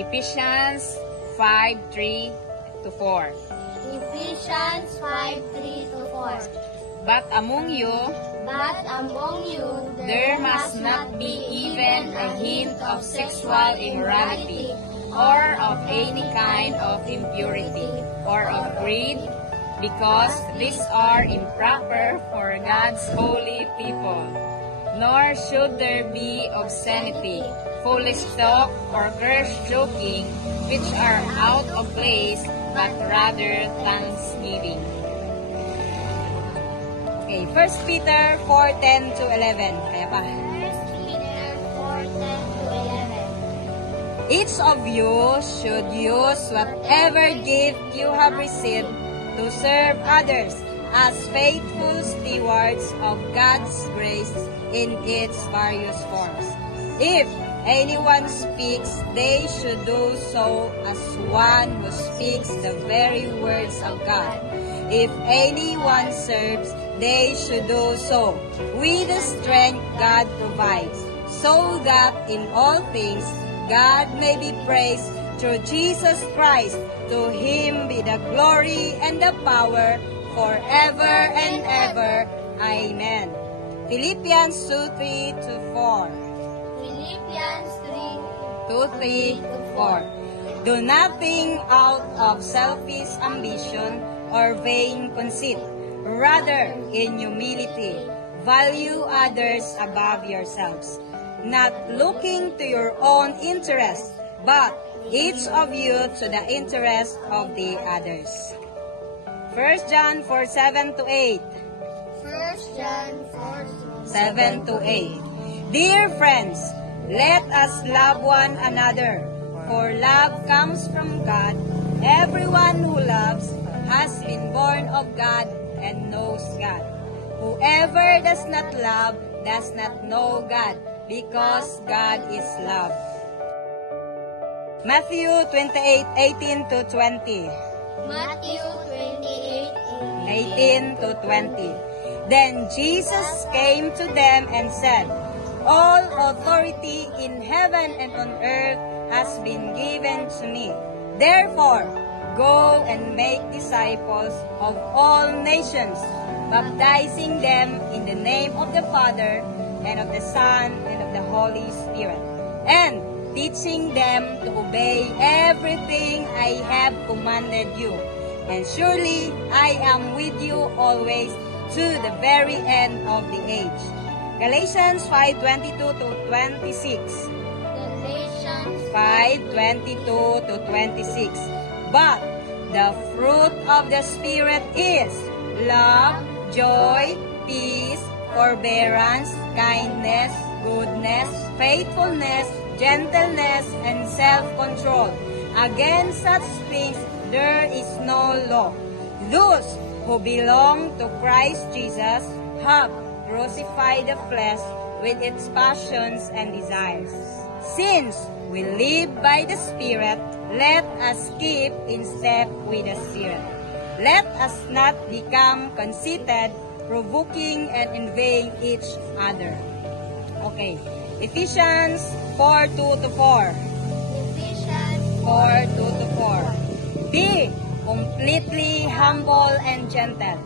Ephesians 5:3 to 4. Ephesians 5:3 to 4. But among you, there must not be even a hint of sexual immorality, or of any kind of impurity, or of greed, because these are improper for God's holy people. Nor should there be obscenity, foolish talk, or curse joking, which are out of place, but rather thanksgiving. Okay, 1 Peter 4:10 to 11. Kaya pa. 1 Peter 4:10 to 11. Each of you should use whatever gift you have received to serve others as faithful stewards of God's grace in its various forms. If anyone speaks, they should do so as one who speaks the very words of God. If anyone serves, they should do so with the strength God provides, so that in all things God may be praised through Jesus Christ. To Him be the glory and the power forever and ever. Amen. Philippians 2:3 to 4. Philippians 2:3 to 4. Do nothing out of selfish ambition or vain conceit. Rather, in humility, value others above yourselves, not looking to your own interest, but each of you to the interest of the others. 1 John 4:7 to 8. 1 John 7 to 8. Dear friends, let us love one another, for love comes from God. Everyone who loves has been born of God and knows God. Whoever does not love does not know God, because God is love. Matthew 28:18 to 20. Matthew 18 to 20. Then Jesus came to them and said, All authority in heaven and on earth has been given to me. Therefore, go and make disciples of all nations, baptizing them in the name of the Father, and of the Son, and of the Holy Spirit, and teaching them to obey everything I have commanded you. And surely I am with you always to the very end of the age. Galatians 5:22 to 26. Galatians 5:22 to 26. But the fruit of the Spirit is love, joy, peace, forbearance, kindness, goodness, faithfulness, gentleness, and self-control. Against such things there is no law. Those who belong to Christ Jesus have crucified the flesh with its passions and desires. Since we live by the Spirit, let us keep in step with the Spirit. Let us not become conceited, provoking and envying each other. Okay. Ephesians 4:2 to 4. Ephesians 4:2 to 4. Be completely humble and gentle.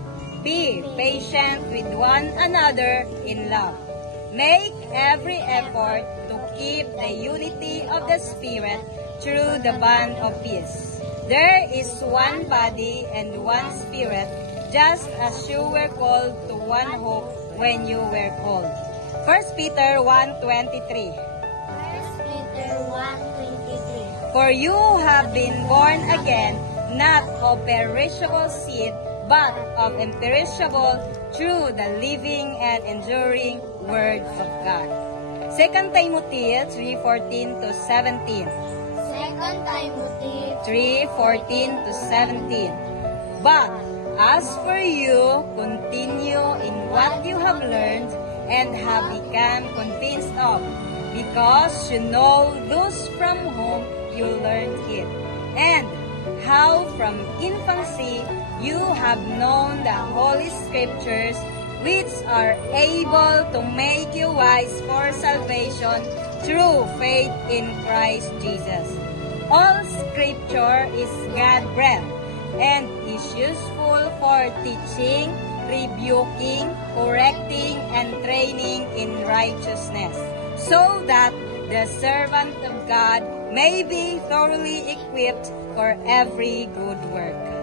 Be patient with one another in love. Make every effort to keep the unity of the Spirit through the bond of peace. There is one body and one Spirit, just as you were called to one hope when you were called. 1 Peter 1:23. 1 Peter 1:23. For you have been born again, not of perishable seed, but of imperishable, through the living and enduring Word of God. 2 Timothy 3:14 to 17. 2 Timothy 3:14 to 17. But as for you, continue in what you have learned and have become convinced of, because you know those from whom you learned it, and how from infancy you have known the Holy Scriptures, which are able to make you wise for salvation through faith in Christ Jesus. All Scripture is God-breathed and is useful for teaching, rebuking, correcting, and training in righteousness, so that the servant of God may be thoroughly equipped for every good work.